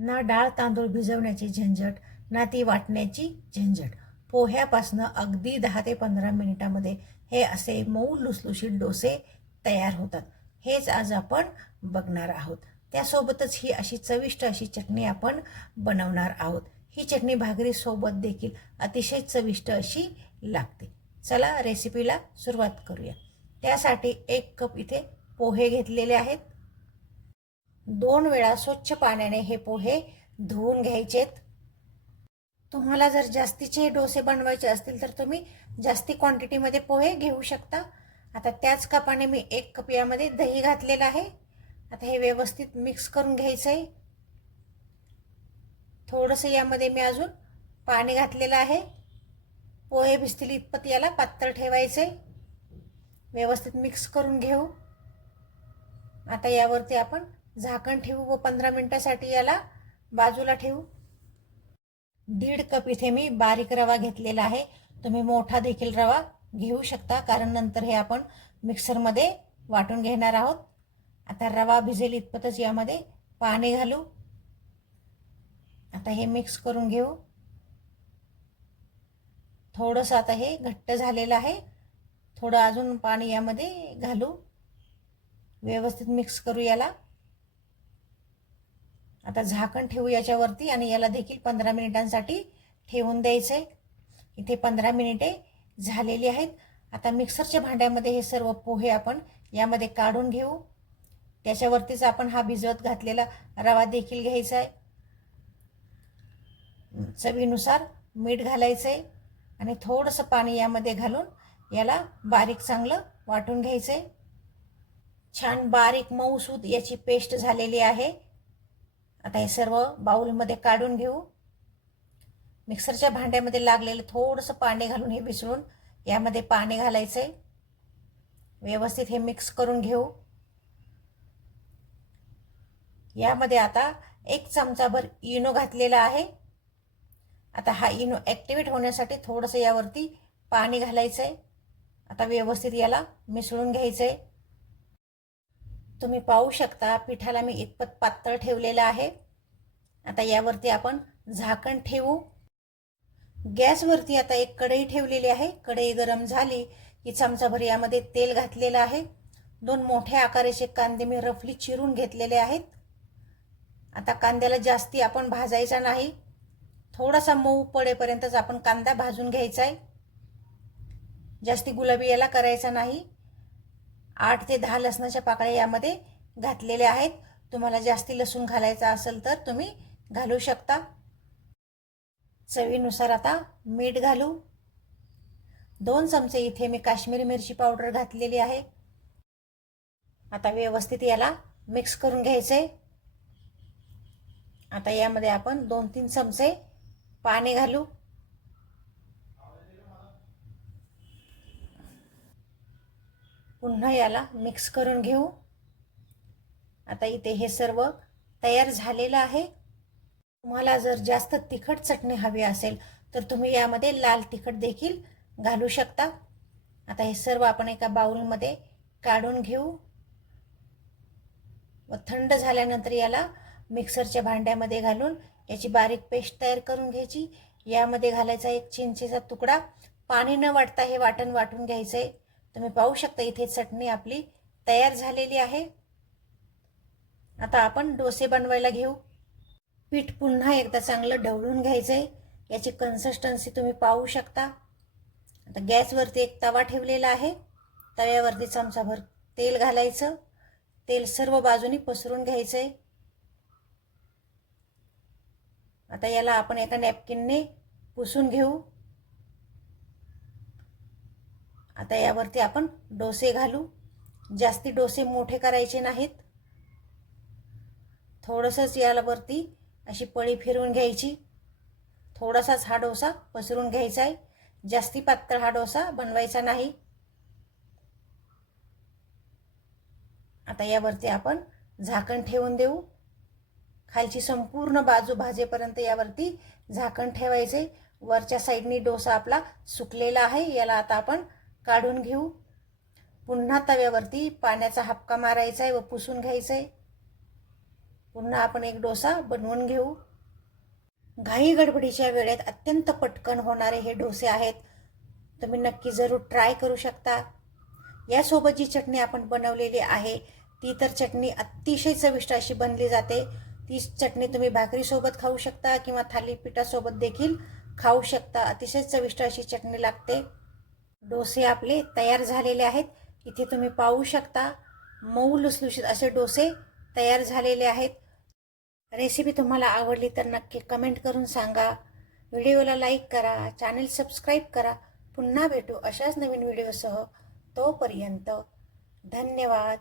ना डाळ तांदूळ भिजवण्याची झंझट ना ती वाटण्याची झंझट. पोह्यापासनं अगदी दहा ते पंधरा मिनिटामध्ये हे असे मऊ लुसलुशीत डोसे तयार होतात. हेच आज आपण बघणार आहोत. त्यासोबतच ही अशी चविष्ट अशी चटणी आपण बनवणार आहोत. ही चटणी भाकरीसोबत देखील अतिशय चविष्ट अशी लागते. चला रेसिपीला सुरुवात करूया. त्यासाठी एक कप इथे पोहे घेतलेले आहेत. दोन वेळा स्वच्छ पाण्याने हे पोहे धुवून घ्यायचेत. तुम्हाला जर जास्तीचे डोसे बनवायचे असतील तर तुम्ही जास्ती क्वांटिटीमध्ये पोहे घेऊ शकता. आता त्याच कपाने मी एक कप यामध्ये दही घातलेलं आहे. आता हे व्यवस्थित मिक्स करून घ्यायचं आहे थोडंसं यामध्ये मी अजून पाणी घातलेलं आहे. पोहे भिजतील इतपत याला पातळ ठेवायचं आहे व्यवस्थित मिक्स करून घेऊ. आता यावरती आपण झाकण ठेवू व पंधरा मिनटासाठी याला बाजूला ठेवू. दीड कप इथे मी बारीक रवा घेतलेला आहे. तुम्ही मोठा देखील रवा घेऊ शकता कारण नंतर हे आपण मिक्सरमध्ये वाटून घेणार आहोत. आता रवा भिजेल इतपतच यामध्ये पाणी घालू. आता हे मिक्स करून घेऊ. थोडंसं आता हे घट्ट झालेलं आहे. थोडं अजून पाणी यामध्ये घालू. व्यवस्थित मिक्स करू याला. आता झाकण ठेवू याच्यावरती आणि याला देखील पंधरा मिनिटांसाठी ठेवून द्यायचं आहे इथे पंधरा मिनिटे झालेली आहेत. आता मिक्सरच्या भांड्यामध्ये हे सर्व पोहे आपण यामध्ये काढून घेऊ. त्याच्यावरतीच आपण हा भिजवत घातलेला रवा देखील घ्यायचा आहे चवीनुसार मीठ घालायचं आहे आणि थोडंसं पाणी यामध्ये घालून याला बारीक चांगलं वाटून घ्यायचं आहे छान बारीक मऊसूद याची पेस्ट झालेली आहे. आता हे सर्व बाऊलमध्ये काढून घेऊ. मिक्सरच्या भांड्यामध्ये लागलेलं थोडंसं पाणी घालून हे मिसळून यामध्ये पाणी घालायचं आहे व्यवस्थित हे मिक्स करून घेऊ. यामध्ये आता एक चमचाभर इनो घातलेला आहे. आता हा इनो ॲक्टिवेट होण्यासाठी थोडंसं यावरती पाणी घालायचं आहे आता व्यवस्थित याला मिसळून घ्यायचं आहे तुम्ही पाहू शकता पिठाला मी इतपत पातळ ठेवलेलं आहे. आता यावरती आपण झाकण ठेवू. गॅसवरती आता एक कढई ठेवलेली आहे. कढई गरम झाली की चमचाभर यामध्ये तेल घातलेलं आहे. दोन मोठ्या आकाराचे कांदे मी रफली चिरून घेतलेले आहेत. आता कांद्याला जास्ती आपण भाजायचा नाही. थोडासा मऊ पडेपर्यंतच आपण कांदा भाजून घ्यायचा आहे. जास्ती गुलाबी याला करायचा नाही. आठ ते दहा लसणाच्या पाकळ्या यामध्ये घातलेल्या आहेत. तुम्हाला जास्ती लसूण घालायचा असेल तर तुम्ही घालू शकता. चवीनुसार आता मीठ घालू. दोन चमचे इथे मी काश्मीरी मिरची पावडर घातलेली आहे. आता व्यवस्थित याला मिक्स करून घ्यायचे. आता यामध्ये आपण दोन तीन चमचे पाणी घालू. पुन्हा याला मिक्स करून घेऊ. आता इथे हे सर्व तयार झालेलं आहे. तुम्हाला जर जास्त तिखट चटणी हवी असेल तर तुम्ही यामध्ये लाल तिखट देखील घालू शकता. आता हे सर्व आपण एका बाउलमध्ये काढून घेऊ. व थंड झाल्यानंतर याला मिक्सरच्या भांड्यामध्ये घालून याची बारीक पेस्ट तयार करून घ्यायची. यामध्ये घालायचा एक चिंचेचा तुकडा. पाणी न वाटता हे वाटण वाटून घ्यायचं. आहे तुम्ही पाहू शकता इथे चटणी आपली तयार झालेली आहे. आता आपण डोसे बनवायला घेऊ. पीठ पुन्हा एकदा चांगलं ढवळून घ्यायचं आहे याची कन्सिस्टन्सी तुम्ही पाहू शकता. आता गॅसवरती एक तवा ठेवलेला आहे. तव्यावरती चमचाभर तेल घालायचं. तेल सर्व बाजूनी पसरून घ्यायचं आहे आता याला आपण एका नॅपकिनने पुसून घेऊ. आता यावरती आपण डोसे घालू. जास्ती डोसे मोठे करायचे नाहीत. थोडंसंच यावरती अशी पळी फिरवून घ्यायची. थोडासाच हा डोसा पसरून घ्यायचा आहे. जास्ती पातळ हा डोसा बनवायचा नाही. आता यावरती आपण झाकण ठेवून देऊ. खालची संपूर्ण बाजू भाजेपर्यंत यावरती झाकण ठेवायचे. वरच्या साईडनी डोसा आपला सुकलेला आहे. याला आता आपण काढून घेऊ. पुन्हा तव्यावरती पाण्याचा हपका मारायचा आहे व पुसून घ्यायचं आहे पुन्हा आपण एक डोसा बनवून घेऊ. घाई गडबडीच्या वेळेत अत्यंत पटकन होणारे हे डोसे आहेत. तुम्ही नक्की जरूर ट्राय करू शकता. यासोबत जी चटणी आपण बनवलेली आहे ती तर चटणी अतिशय चविष्ट अशी बनली जाते. ती चटणी तुम्ही भाकरीसोबत खाऊ शकता किंवा थालीपीठासोबत देखील खाऊ शकता. अतिशय चविष्ट अशी चटणी लागते. डोसे आपले तयार झालेले आहेत. इथे तुम्ही पाहू शकता मऊ लुसलुशीत असे डोसे तयार झालेले आहेत. रेसिपी तुम्हाला आवडली तर नक्की कमेंट करून सांगा. व्हिडिओला लाईक करा चॅनल सबस्क्राईब करा. पुन्हा भेटू अशाच नवीन व्हिडिओसह तोपर्यंत धन्यवाद.